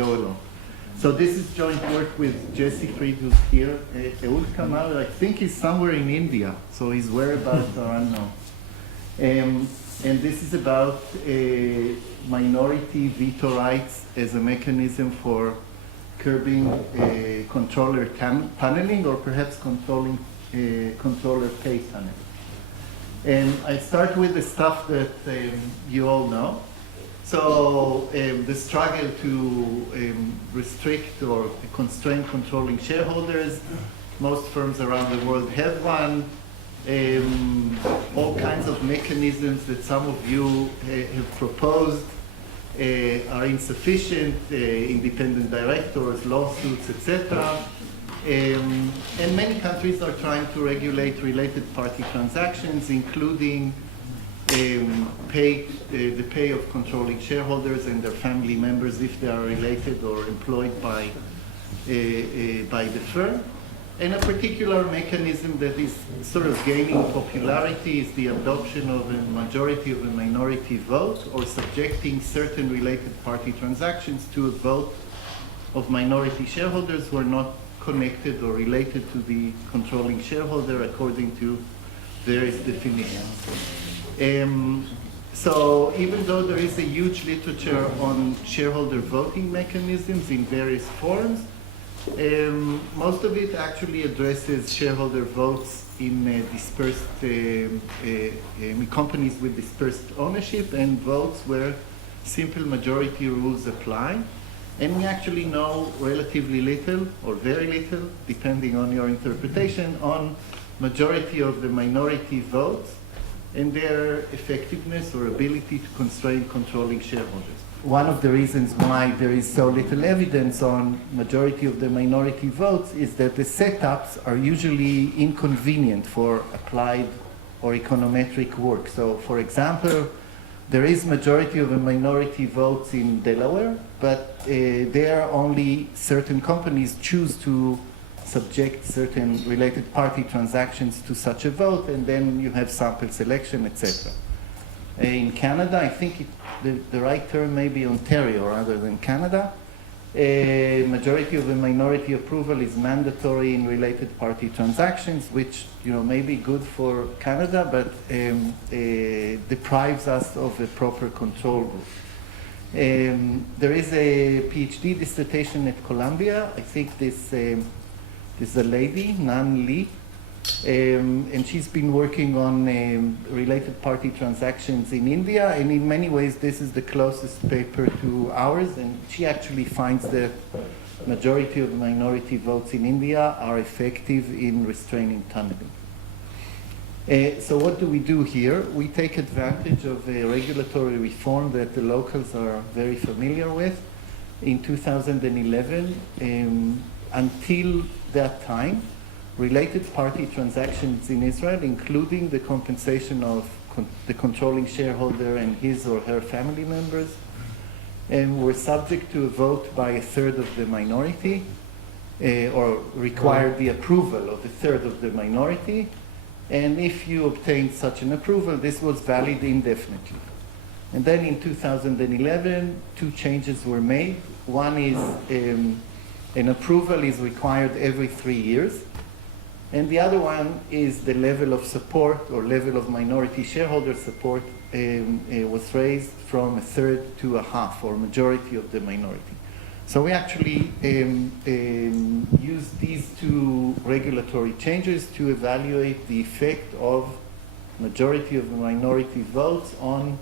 go along. So this is joint work with Jesse Fried, who's here. Ehud Kamal, I think he's somewhere in India, so his whereabouts are unknown. And this is about minority veto rights as a mechanism for curbing controller tunneling, or perhaps controller pay tunneling. And I start with the stuff that you all know. So the struggle to restrict or constrain controlling shareholders. Most firms around the world have one. All kinds of mechanisms that some of you have proposed are insufficient, independent directors, lawsuits, etc. And many countries are trying to regulate related party transactions, including the pay of controlling shareholders and their family members if they are related or employed by the firm. And a particular mechanism that is sort of gaining popularity is the adoption of a majority of a minority vote, or subjecting certain related party transactions to a vote of minority shareholders who are not connected or related to the controlling shareholder according to various definitions. So even though there is a huge literature on shareholder voting mechanisms in various forms, most of it actually addresses shareholder votes in dispersed companies with dispersed ownership, and votes where simple majority rules apply. And we actually know relatively little, or very little, depending on your interpretation, on majority of the minority votes and their effectiveness or ability to constrain controlling shareholders. One of the reasons why there is so little evidence on majority of the minority votes is that the setups are usually inconvenient for applied or econometric work. So, for example, there is majority of the minority votes in Delaware, but there only certain companies choose to subject certain related party transactions to such a vote, and then you have sample selection, etc. In Canada, I think the right term may be Ontario rather than Canada. A majority of the minority approval is mandatory in related party transactions, which may be good for Canada, but deprives us of a proper control group. There is a PhD dissertation at Columbia. I think this is a lady, Nan Lee, and she's been working on related party transactions in India, and in many ways this is the closest paper to ours, and she actually finds that majority of minority votes in India are effective in restraining tunneling. So what do we do here? We take advantage of a regulatory reform that the locals are very familiar with. In 2011, until that time, related party transactions in Israel, including the compensation of the controlling shareholder and his or her family members, were subject to a vote by a third of the minority, or required the approval of a third of the minority. And if you obtained such an approval, this was valid indefinitely. And then in 2011, two changes were made. One is an approval is required every 3 years. And the other one is the level of support, or level of minority shareholder support was raised from a third to a half, or majority of the minority. So we actually use these two regulatory changes to evaluate the effect of majority of the minority votes on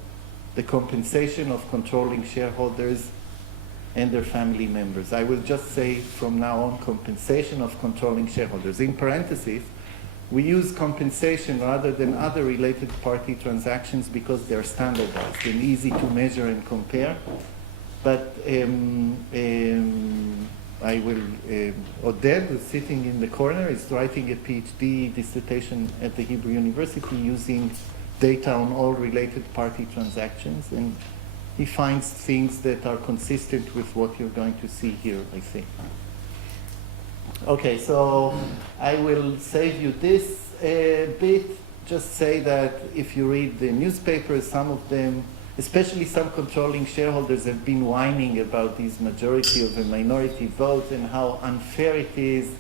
the compensation of controlling shareholders and their family members. I will just say from now on, compensation of controlling shareholders. In parentheses, we use compensation rather than other related party transactions because they're standardized and easy to measure and compare. But Oded, who's sitting in the corner, is writing a PhD dissertation at the Hebrew University using data on all related party transactions, and he finds things that are consistent with what you're going to see here, I think. Okay, so I will save you this bit. Just say that if you read the newspapers, some of them especially some controlling shareholders have been whining about this majority of a minority vote and how unfair it is,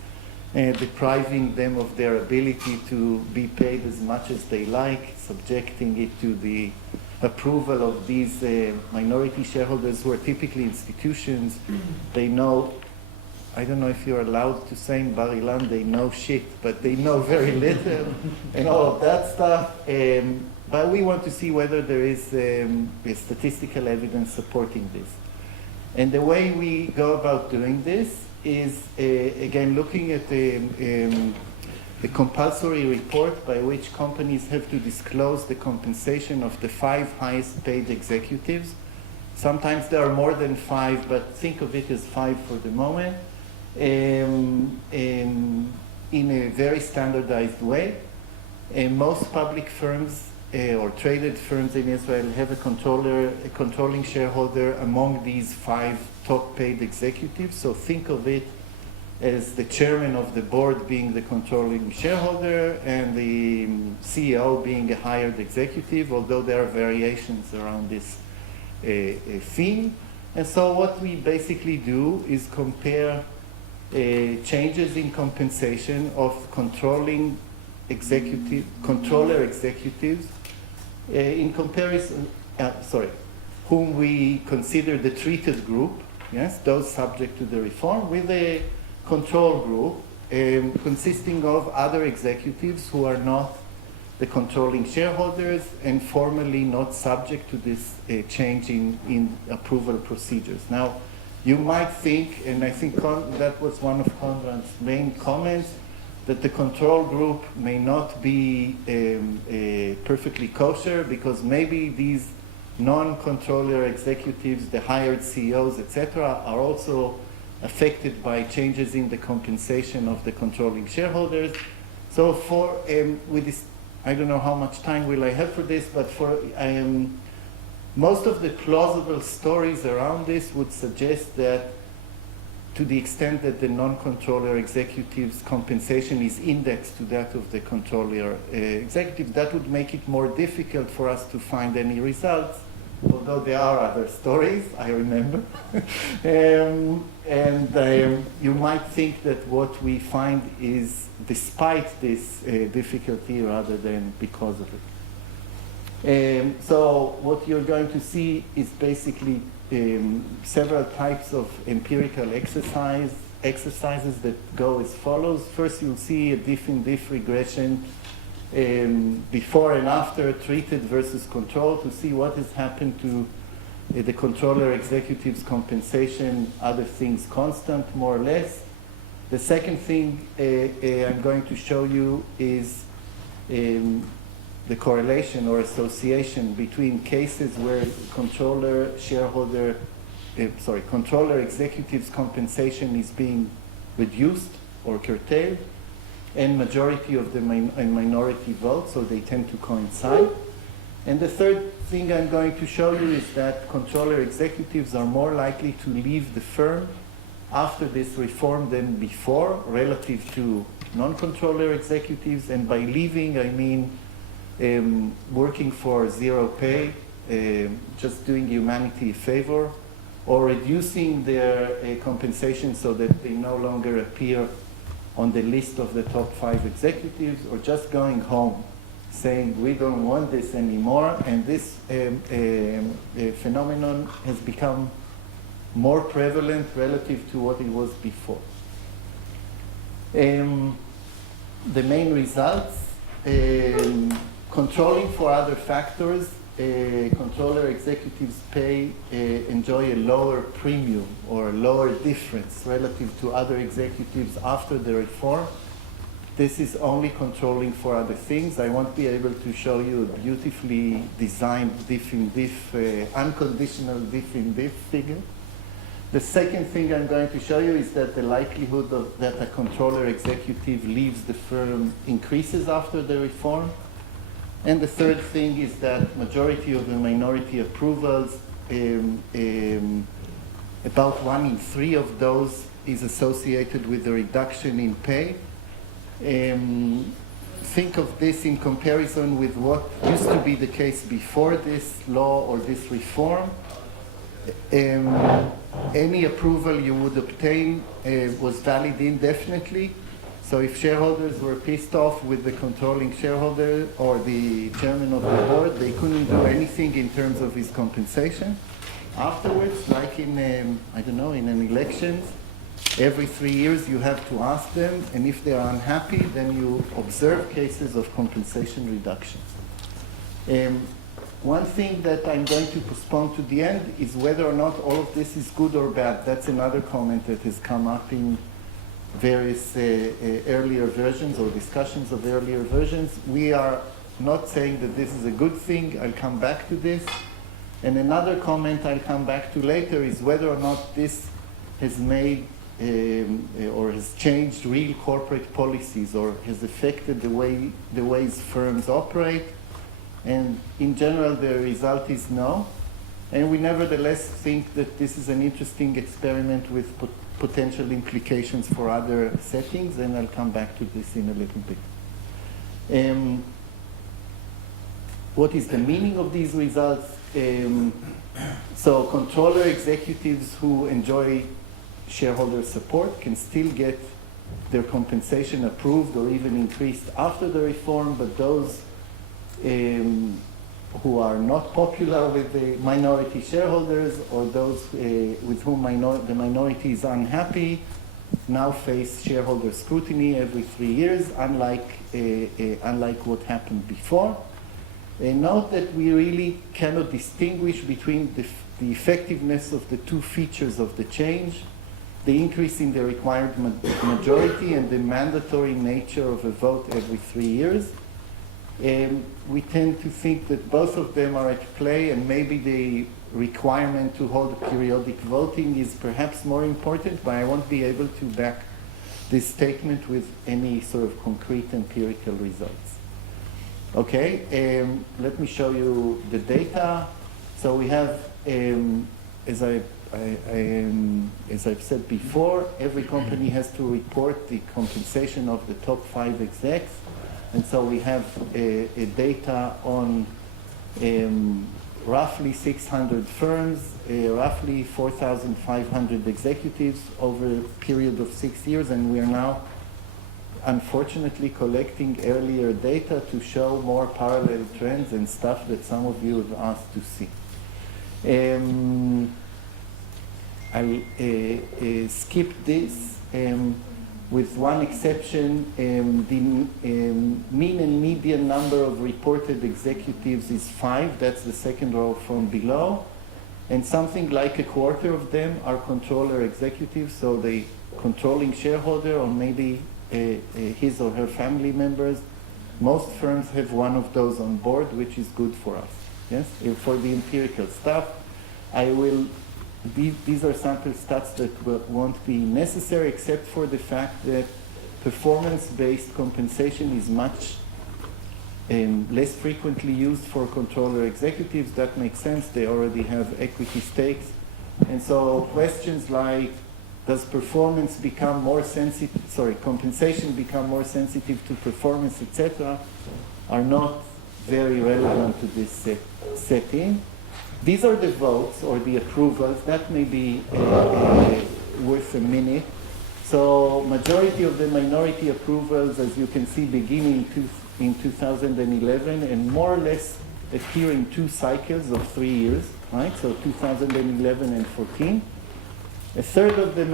depriving them of their ability to be paid as much as they like, subjecting it to the approval of these minority shareholders who are typically institutions. They know, I don't know if you're allowed to say in Bar-Ilan they know shit, but they know very little and all of that stuff. But we want to see whether there is statistical evidence supporting this. And the way we go about doing this is, again, looking at the compulsory report by which companies have to disclose the compensation of the 5 highest paid executives. Sometimes there are more than 5, but think of it as 5 for the moment, in a very standardized way. Most public firms or traded firms in Israel have a controlling shareholder among these 5 top paid executives. So think of it as the chairman of the board being the controlling shareholder and the CEO being a hired executive, although there are variations around this theme. And so what we basically do is compare changes in compensation of controller executives in comparison, whom we consider the treated group, yes, those subject to the reform, with a control group consisting of other executives who are not the controlling shareholders and formally not subject to this change in approval procedures. Now, you might think, and I think that was one of Conrad's main comments, that the control group may not be perfectly kosher because maybe these non-controller executives, the hired CEOs, etc., are also affected by changes in the compensation of the controlling shareholders. So for, with this, I don't know how much time will I have for this, but for most of the plausible stories around this would suggest that to the extent that the non-controller executive's compensation is indexed to that of the controller executive, that would make it more difficult for us to find any results, although there are other stories, I remember. You might think that what we find is despite this difficulty rather than because of it. So what you're going to see is basically several types of empirical exercises that go as follows. First, you'll see a diff-in-diff regression before and after treated versus control to see what has happened to the controller executive's compensation, other things constant, more or less. The second thing I'm going to show you is the correlation or association between cases where controller executive's compensation is being reduced or curtailed and majority of the minority vote, so they tend to coincide. And the third thing I'm going to show you is that controller executives are more likely to leave the firm after this reform than before relative to non-controller executives. And by leaving, I mean working for zero pay, just doing humanity a favor, or reducing their compensation so that they no longer appear on the list of the top 5 executives, or just going home, saying we don't want this anymore. And this phenomenon has become more prevalent relative to what it was before. The main results, controlling for other factors, controller executives enjoy a lower premium or a lower difference relative to other executives after the reform. This is only controlling for other things. I won't be able to show you a beautifully designed diff-in-diff, unconditional diff-in-diff figure. The second thing I'm going to show you is that the likelihood that a controller executive leaves the firm increases after the reform. And the third thing is that majority of the minority approvals, about 1 in 3 of those is associated with a reduction in pay. think of this in comparison with what used to be the case before this law or this reform, any approval you would obtain was valid indefinitely. So if shareholders were pissed off with the controlling shareholder or the chairman of the board, they couldn't do anything in terms of his compensation. Afterwards, like in, I don't know, in an election, every 3 years you have to ask them, and if they are unhappy, then you observe cases of compensation reductions. One thing that I'm going to postpone to the end is whether or not all of this is good or bad. That's another comment that has come up in various earlier versions or discussions of earlier versions. We are not saying that this is a good thing. I'll come back to this. And another comment I'll come back to later is whether or not this has made or has changed real corporate policies or has affected the ways firms operate. And in general, the result is no. And we nevertheless think that this is an interesting experiment with potential implications for other settings, and I'll come back to this in a little bit. What is the meaning of these results? So controller executives who enjoy shareholder support can still get their compensation approved or even increased after the reform, but those who are not popular with the minority shareholders or those with whom the minority is unhappy now face shareholder scrutiny every 3 years, unlike what happened before. Note that we really cannot distinguish between the effectiveness of the two features of the change, the increase in the required majority and the mandatory nature of a vote every 3 years. We tend to think that both of them are at play, and maybe the requirement to hold periodic voting is perhaps more important, but I won't be able to back this statement with any sort of concrete empirical results. Okay, let me show you the data. So we have, as I've said before, every company has to report the compensation of the top 5 execs. And so we have data on roughly 600 firms, roughly 4,500 executives over a period of 6 years, and we are now, unfortunately, collecting earlier data to show more parallel trends and stuff that some of you have asked to see. I'll skip this. With one exception, the mean and median number of reported executives is 5. That's the second row from below. And something like a quarter of them are controller executives, so the controlling shareholder or maybe his or her family members. Most firms have one of those on board, which is good for us. Yes, for the empirical stuff, these are sample stats that won't be necessary, except for the fact that performance-based compensation is much less frequently used for controller executives. That makes sense. They already have equity stakes. And so questions like, does compensation become more sensitive to performance, etc., are not very relevant to this setting. These are the votes or the approvals. That may be worth a minute. So majority of the minority approvals, as you can see, begin in 2011 and more or less appear in 2 cycles of 3 years, right? So 2011 and 14. A third of the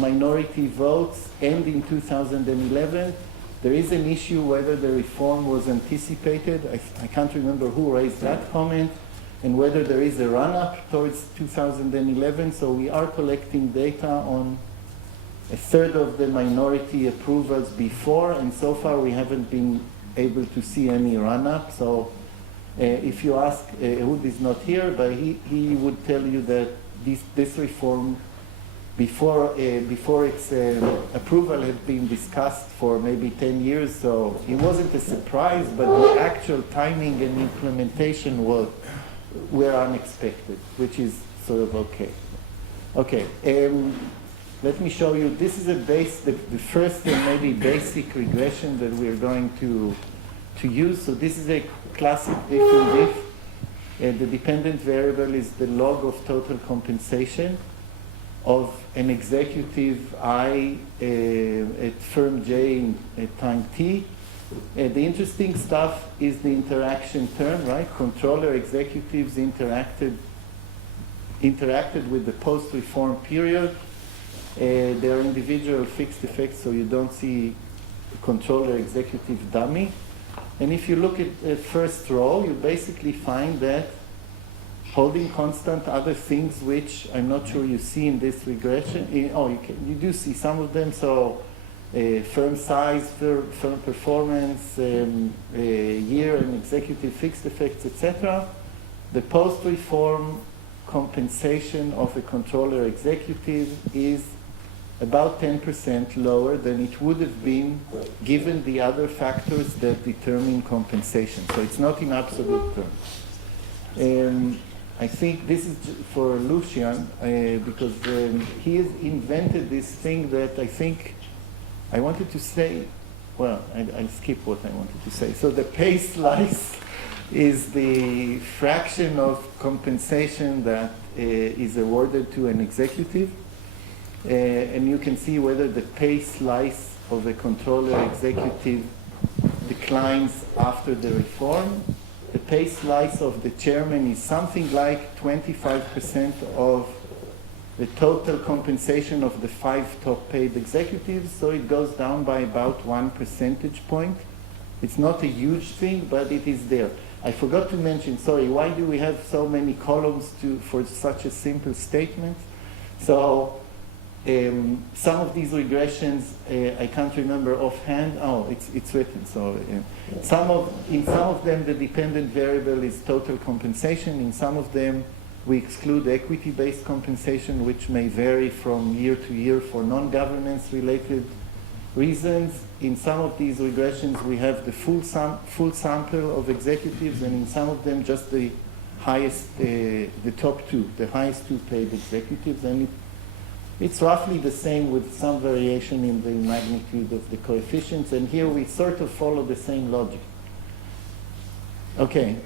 minority votes end in 2011. There is an issue whether the reform was anticipated. I can't remember who raised that comment, and whether there is a run-up towards 2011. So we are collecting data on a third of the minority approvals before, and so far we haven't been able to see any run-up. So if you ask, Ehud is not here, but he would tell you that this reform, before its approval had been discussed for maybe 10 years, so it wasn't a surprise, but the actual timing and implementation were unexpected, which is sort of okay. Okay, let me show you. This is the first and maybe basic regression that we're going to use. So this is a classic diff and diff. The dependent variable is the log of total compensation of an executive I at firm J at time T. The interesting stuff is the interaction term, right? Controller executives interacted with the post-reform period. They are individual fixed effects, so you don't see controller executive dummy. And if you look at the first row, you basically find that holding constant other things, which I'm not sure you see in this regression. You do see some of them. So firm size, firm performance, year and executive fixed effects, etc. The post-reform compensation of a controller executive is about 10% lower than it would have been given the other factors that determine compensation. So it's not in absolute terms. I think this is for Lucian, because he has invented this thing that I think I wanted to say. Well, I skip what I wanted to say. So the pay slice is the fraction of compensation that is awarded to an executive. And you can see whether the pay slice of a controller executive declines after the reform. The pay slice of the chairman is something like 25% of the total compensation of the 5 top paid executives, so it goes down by about 1 percentage point. It's not a huge thing, but it is there. I forgot to mention, sorry, why do we have so many columns for such a simple statement? So some of these regressions, I can't remember offhand. Oh, it's written. So in some of them, the dependent variable is total compensation. In some of them, we exclude equity-based compensation, which may vary from year to year for non-governance related reasons. In some of these regressions, we have the full sample of executives, and in some of them, just the highest, the top 2, the highest 2 paid executives. And it's roughly the same with some variation in the magnitude of the coefficients. And here we sort of follow the same logic. Okay.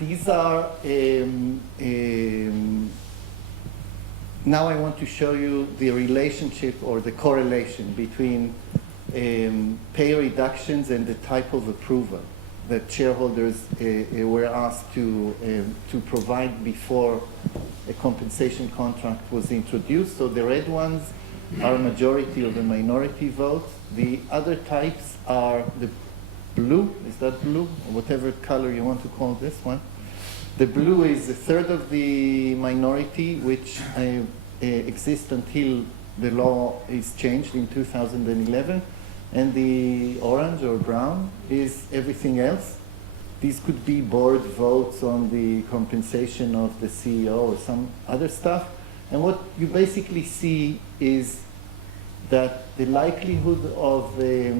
These are, now I want to show you the relationship or the correlation between pay reductions and the type of approval that shareholders were asked to provide before a compensation contract was introduced. So the red ones are majority of the minority votes. The other types are the blue, is that blue? Or whatever color you want to call this one. The blue is a third of the minority, which exists until the law is changed in 2011. And the orange or brown is everything else. These could be board votes on the compensation of the CEO or some other stuff. And what you basically see is that the likelihood of a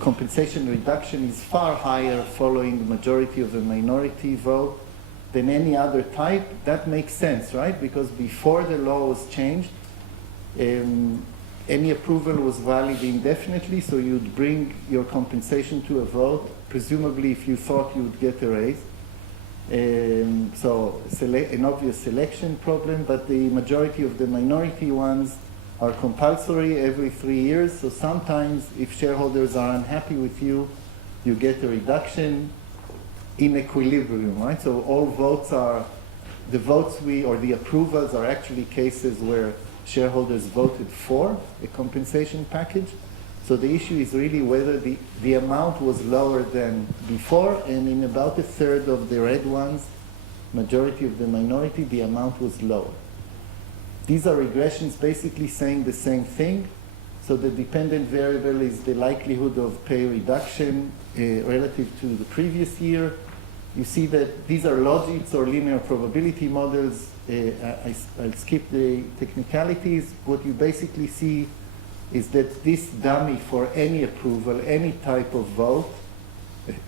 compensation reduction is far higher following the majority of the minority vote than any other type. That makes sense, right? Because before the law was changed, any approval was valid indefinitely, so you'd bring your compensation to a vote, presumably if you thought you would get a raise. So an obvious selection problem, but the majority of the minority ones are compulsory every 3 years. So sometimes if shareholders are unhappy with you, you get a reduction in equilibrium, right? So all votes are, the votes or the approvals are actually cases where shareholders voted for a compensation package. So the issue is really whether the amount was lower than before, and in about a third of the red ones, majority of the minority, the amount was lower. These are regressions basically saying the same thing. So the dependent variable is the likelihood of pay reduction relative to the previous year. You see that these are logits or linear probability models. I'll skip the technicalities. What you basically see is that this dummy for any approval, any type of vote,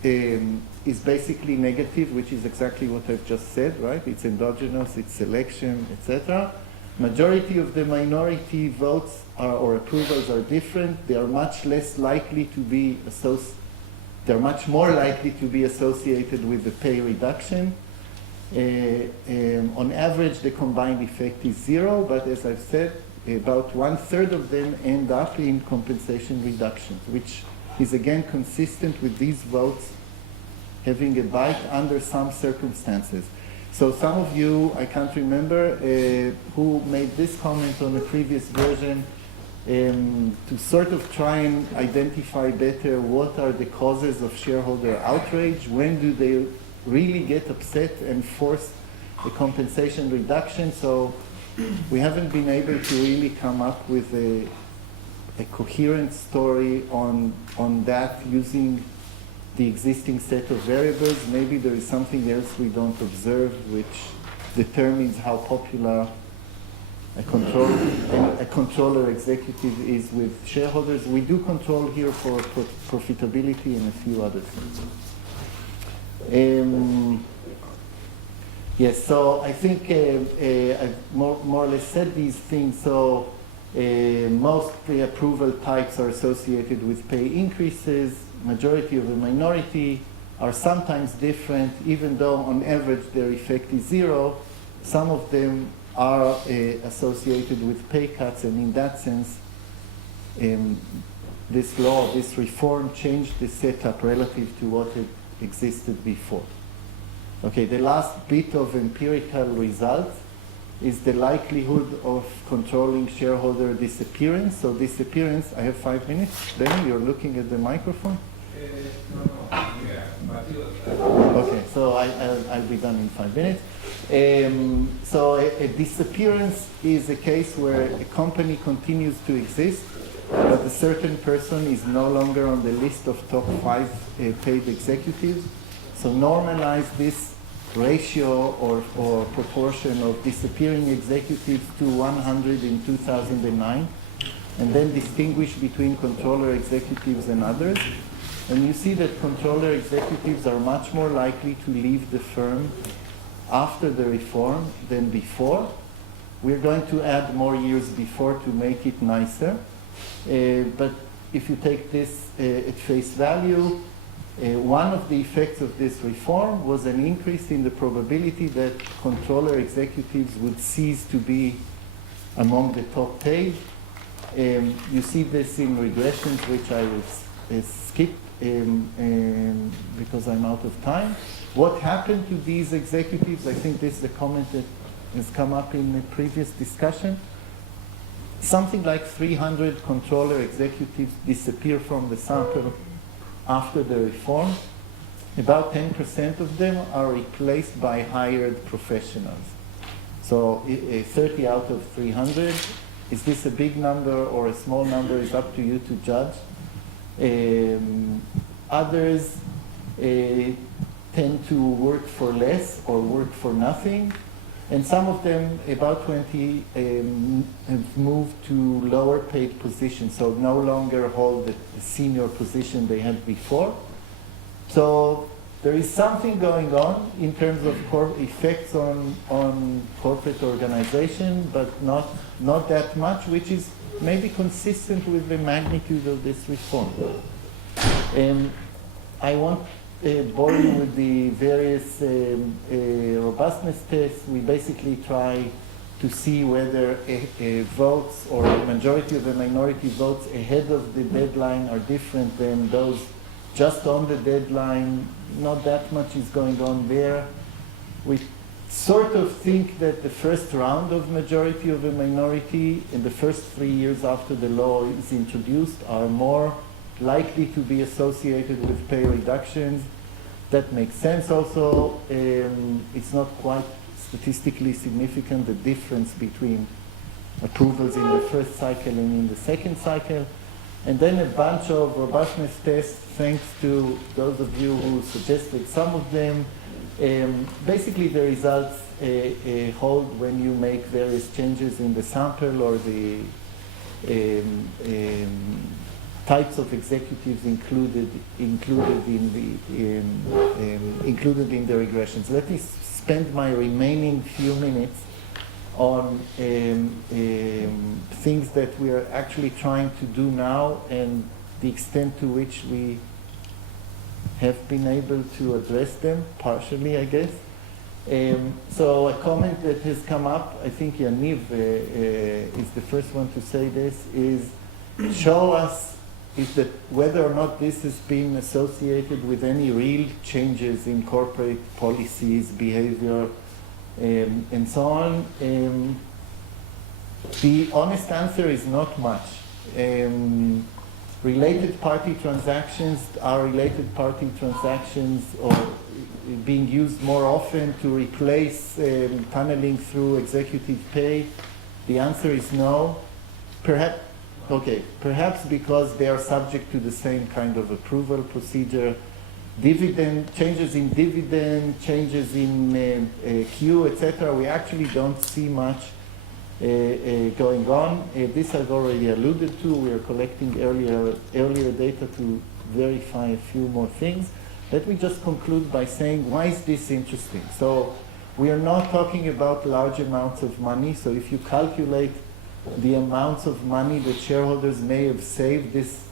is basically negative, which is exactly what I've just said, right? It's endogenous, it's selection, etc. Majority of the minority votes or approvals are different. They are much less likely to be they're much more likely to be associated with the pay reduction. On average, the combined effect is 0, but as I've said, about 1/3 of them end up in compensation reductions, which is again consistent with these votes having a bite under some circumstances. So some of you, I can't remember, who made this comment on a previous version, to sort of try and identify better what are the causes of shareholder outrage, when do they really get upset and force a compensation reduction. So we haven't been able to really come up with a coherent story on that using the existing set of variables. Maybe there is something else we don't observe which determines how popular a controller executive is with shareholders. We do control here for profitability and a few other things. Yes, so I think I've more or less said these things. So most the approval types are associated with pay increases. Majority of the minority are sometimes different, even though on average their effect is 0. Some of them are associated with pay cuts, and in that sense, this law, this reform changed the setup relative to what had existed before. Okay, the last bit of empirical result is the likelihood of controlling shareholder disappearance. So disappearance, I have 5 minutes. Then you're looking at the microphone? Okay, so I'll be done in 5 minutes. So a disappearance is a case where a company continues to exist, but a certain person is no longer on the list of top 5 paid executives. So normalize this ratio or proportion of disappearing executives to 100 in 2009, and then distinguish between controller executives and others. And you see that controller executives are much more likely to leave the firm after the reform than before. We're going to add more years before to make it nicer. But if you take this at face value, one of the effects of this reform was an increase in the probability that controller executives would cease to be among the top paid. You see this in regressions, which I will skip because I'm out of time. What happened to these executives? I think this is a comment that has come up in the previous discussion. Something like 300 controller executives disappear from the sample after the reform. About 10% of them are replaced by hired professionals. So 30 out of 300. Is this a big number or a small number? Is up to you to judge. Others tend to work for less or work for nothing. And some of them, about 20, have moved to lower paid positions, so no longer hold the senior position they had before. So there is something going on in terms of effects on corporate organization, but not that much, which is maybe consistent with the magnitude of this reform. I won't bore you with the various robustness tests. We basically try to see whether votes or a majority of the minority votes ahead of the deadline are different than those just on the deadline. Not that much is going on there. We sort of think that the first round of majority of a minority in the first 3 years after the law is introduced are more likely to be associated with pay reductions. That makes sense also. It's not quite statistically significant, the difference between approvals in the first cycle and in the second cycle. And then a bunch of robustness tests, thanks to those of you who suggested some of them. Basically, the results hold when you make various changes in the sample or the types of executives included in the regressions. Let me spend my remaining few minutes on things that we are actually trying to do now and the extent to which we have been able to address them, partially, I guess. So a comment that has come up, I think Yaniv is the first one to say this, is show us whether or not this has been associated with any real changes in corporate policies, behavior, and so on. The honest answer is not much. Related party transactions are related party transactions or being used more often to replace tunneling through executive pay? The answer is no. Perhaps because they are subject to the same kind of approval procedure. Changes in dividend, changes in Q, etc. We actually don't see much going on. This I've already alluded to. We are collecting earlier data to verify a few more things. Let me just conclude by saying, why is this interesting? So we are not talking about large amounts of money. So if you calculate the amounts of money that shareholders may have saved, this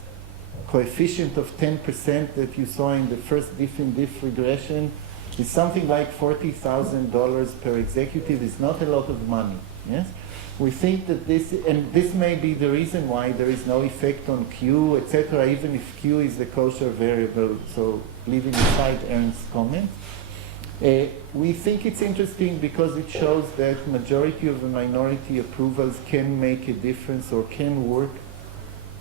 coefficient of 10% that you saw in the first diff regression is something like $40,000 per executive. Is not a lot of money. Yes? We think that this may be the reason why there is no effect on Q, etc., even if Q is the kosher variable, so leaving aside Ernst's comment. We think it's interesting because it shows that majority of the minority approvals can make a difference or can work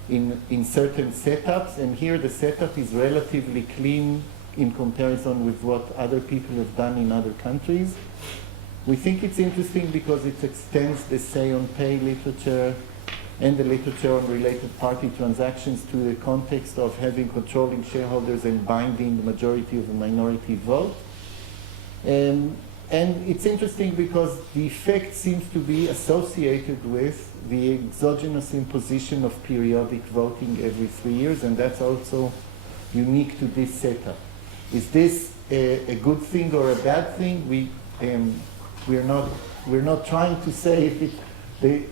in certain setups, and here the setup is relatively clean in comparison with what other people have done in other countries. We think it's interesting because it extends the say on pay literature and the literature on related party transactions to the context of having controlling shareholders and binding the majority of the minority vote. And it's interesting because the effect seems to be associated with the exogenous imposition of periodic voting every 3 years, and that's also unique to this setup. Is this a good thing or a bad thing? We're not trying to say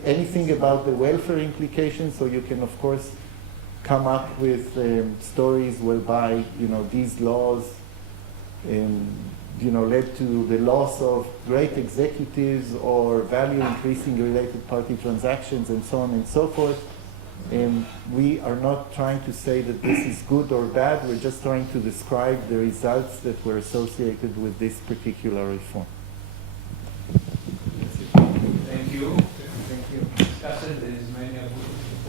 anything about the welfare implications, so you can of course come up with stories whereby these laws led to the loss of great executives or value increasing related party transactions and so on and so forth. We are not trying to say that this is good or bad. We're just trying to describe the results that were associated with this particular reform.